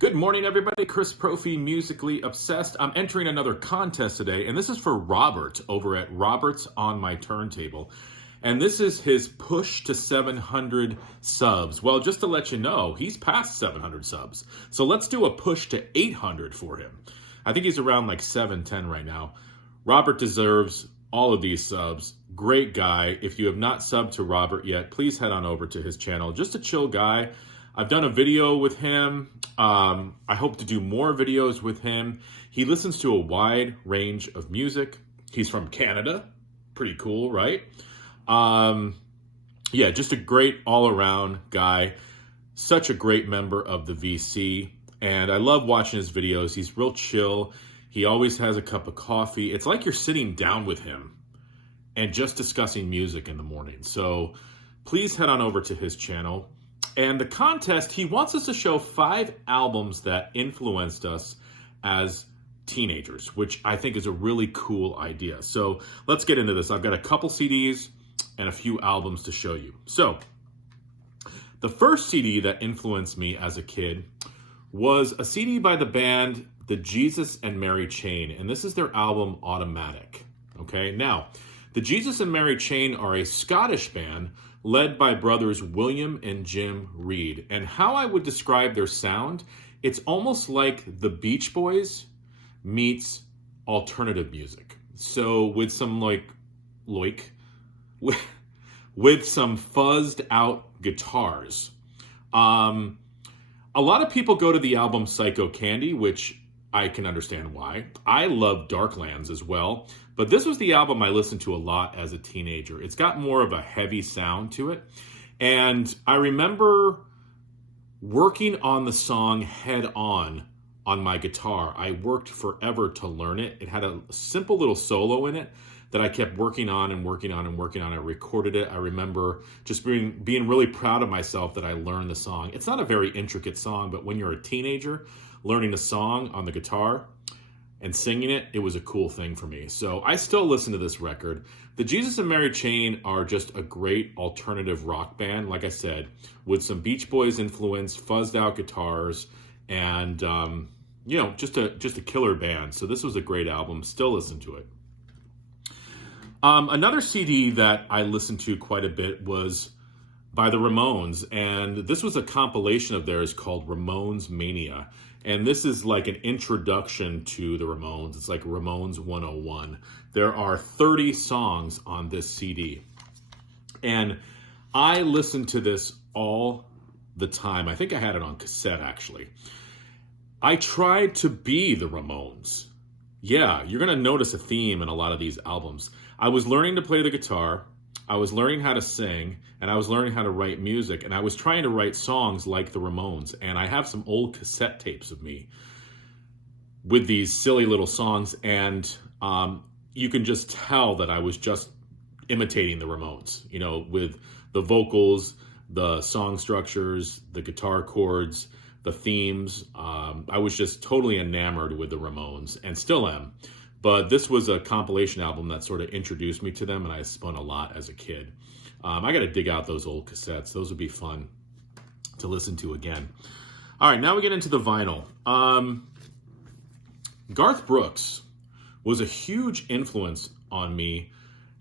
Good morning, everybody. Chris Profi, Musically Obsessed. I'm entering another contest today, and this is for Robert over at Robert's On My Turntable. And this is his push to 700 subs. Well, just to let you know, he's past 700 subs. So let's do a push to 800 for him. I think he's around like 710 right now. Robert deserves all of these subs. Great guy. If you have not subbed to Robert yet, please head on over to his channel. Just a chill guy. I've done a video with him. I hope to do more videos with him. He listens to a wide range of music. He's from Canada. Pretty cool, right? Yeah, just a great all-around guy. Such a great member of the VC. And I love watching his videos. He's real chill. He always has a cup of coffee. It's like you're sitting down with him and just discussing music in the morning. So please head on over to his channel. And the contest, he wants us to show 5 albums that influenced us as teenagers, which I think is a really cool idea. So let's get into this. I've got a couple CDs and a few albums to show you. So the first CD that influenced me as a kid was a CD by the band The Jesus and Mary Chain, and this is their album Automatic. Okay, now the Jesus and Mary Chain are a Scottish band led by brothers William and Jim Reid. And how I would describe their sound, it's almost like the Beach Boys meets alternative music. So with some with some fuzzed out guitars. A lot of people go to the album Psycho Candy, which I can understand why. I love Darklands as well, but this was the album I listened to a lot as a teenager. It's got more of a heavy sound to it, and I remember working on the song Head On my guitar. I worked forever to learn it. It had a simple little solo in it that I kept working on and working on and working on. I recorded it. I remember just being really proud of myself that I learned the song. It's not a very intricate song, but when you're a teenager, learning a song on the guitar and singing it, it was a cool thing for me. So I still listen to this record. The Jesus and Mary Chain are just a great alternative rock band, like I said, with some Beach Boys influence, fuzzed out guitars, and just a killer band. So this was a great album. Still listen to it. Another CD that I listened to quite a bit was by the Ramones, and this was a compilation of theirs called Ramones Mania. And this is like an introduction to the Ramones. It's like Ramones 101. There are 30 songs on this CD. And I listened to this all the time. I think I had it on cassette, actually. I tried to be the Ramones. Yeah, you're going to notice a theme in a lot of these albums. I was learning to play the guitar. I was learning how to sing, and I was learning how to write music, and I was trying to write songs like the Ramones. And I have some old cassette tapes of me with these silly little songs, and you can just tell that I was just imitating the Ramones, with the vocals, the song structures, the guitar chords, the themes. I was just totally enamored with the Ramones, and still am. But this was a compilation album that sort of introduced me to them, and I spun a lot as a kid. I got to dig out those old cassettes. Those would be fun to listen to again. All right, now we get into the vinyl. Garth Brooks was a huge influence on me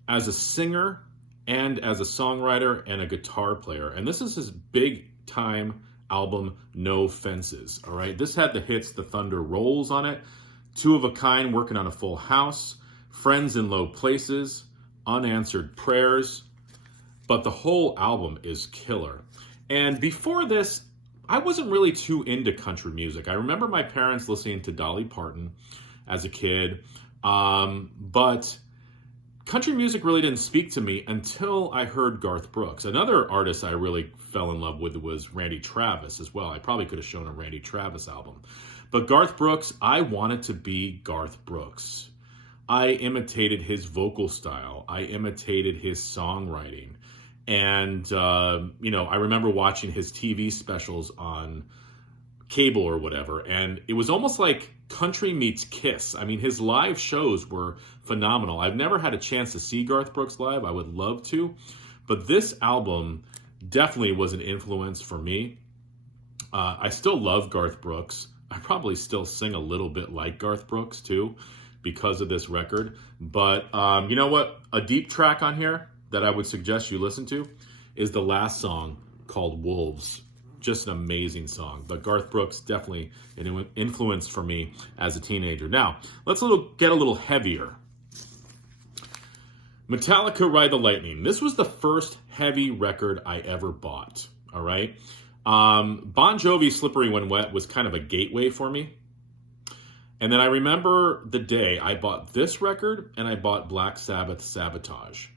as a singer and as a songwriter and a guitar player. And this is his big-time album, No Fences. All right, this had the hits The Thunder Rolls on it, Two of a Kind, Working on a Full House, Friends in Low Places, Unanswered Prayers, but the whole album is killer. And before this, I wasn't really too into country music. I remember my parents listening to Dolly Parton as a kid, but country music really didn't speak to me until I heard Garth Brooks. Another artist I really fell in love with was Randy Travis as well. I probably could have shown a Randy Travis album. But Garth Brooks, I wanted to be Garth Brooks. I imitated his vocal style. I imitated his songwriting. And, I remember watching his TV specials on cable or whatever, and it was almost like country meets Kiss. I mean, his live shows were phenomenal. I've never had a chance to see Garth Brooks live. I would love to. But this album definitely was an influence for me. I still love Garth Brooks. I probably still sing a little bit like Garth Brooks too because of this record. But you know what? A deep track on here that I would suggest you listen to is the last song called Wolves. Just an amazing song. But Garth Brooks, definitely an influence for me as a teenager. Now, let's get a little heavier. Metallica, Ride the Lightning. This was the first heavy record I ever bought. All right. Bon Jovi, Slippery When Wet was kind of a gateway for me. And then I remember the day I bought this record and I bought Black Sabbath, Sabotage.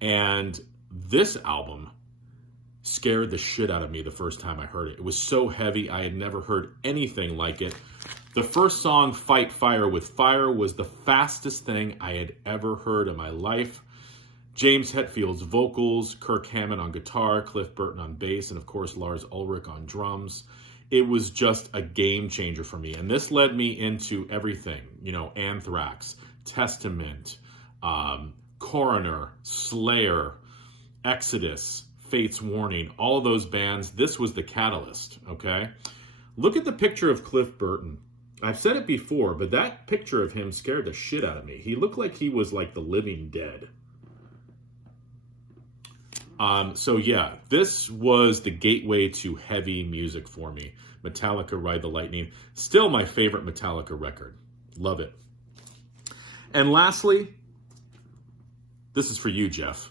And this album scared the shit out of me the first time I heard it. It was so heavy. I had never heard anything like it. The first song, Fight Fire with Fire, was the fastest thing I had ever heard in my life. James Hetfield's vocals, Kirk Hammett on guitar, Cliff Burton on bass, and of course Lars Ulrich on drums. It was just a game changer for me. And this led me into everything, Anthrax, Testament, Coroner, Slayer, Exodus, Fate's Warning, all of those bands. This was the catalyst, okay? Look at the picture of Cliff Burton. I've said it before, but that picture of him scared the shit out of me. He looked like he was like the living dead. So yeah, this was the gateway to heavy music for me. Metallica, Ride the Lightning. Still my favorite Metallica record. Love it. And lastly, this is for you, Jeff.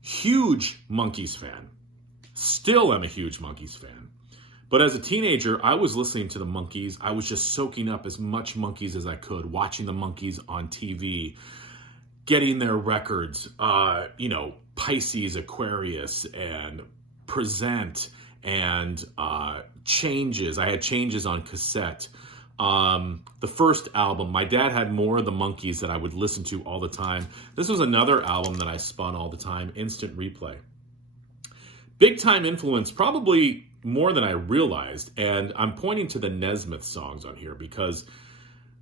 Huge Monkees fan. Still am a huge Monkees fan. But as a teenager, I was listening to the Monkees. I was just soaking up as much Monkees as I could, watching the Monkees on TV, getting their records, Pisces, Aquarius, and Present, and Changes. I had Changes on cassette. The first album, my dad had more of the Monkees that I would listen to all the time. This was another album that I spun all the time, Instant Replay. Big time influence, probably more than I realized, and I'm pointing to the Nesmith songs on here because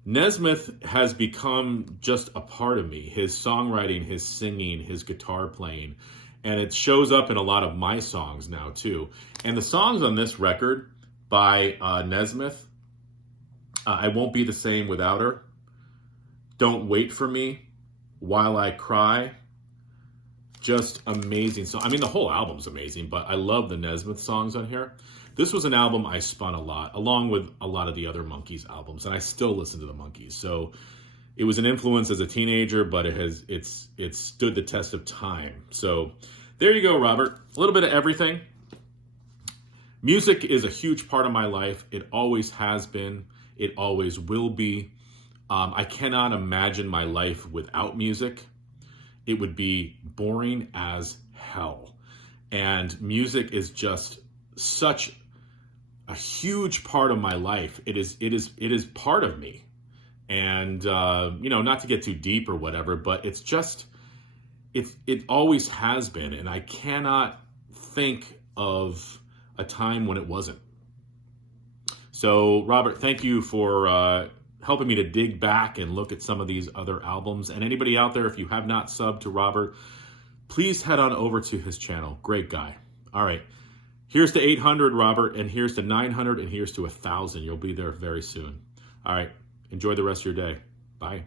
Nesmith has become just a part of me. His songwriting, his singing, his guitar playing, and it shows up in a lot of my songs now too. And the songs on this record by Nesmith, I Won't Be the Same Without Her, Don't Wait for Me, While I Cry, just amazing. So I mean, the whole album's amazing, but I love the Nesmith songs on here. This was an album I spun a lot, along with a lot of the other Monkees albums, and I still listen to the Monkees. So it was an influence as a teenager, but it's stood the test of time. So there you go, Robert. A little bit of everything. Music is a huge part of my life. It always has been. It always will be. I cannot imagine my life without music. It would be boring as hell. And music is just such a huge part of my life. It is part of me. And not to get too deep or whatever, but it's just it always has been, and I cannot think of a time when it wasn't. So, Robert, thank you for helping me to dig back and look at some of these other albums. And anybody out there, if you have not subbed to Robert, please head on over to his channel. Great guy. All right. Here's to 800, Robert, and here's to 900, and here's to 1,000. You'll be there very soon. All right. Enjoy the rest of your day. Bye.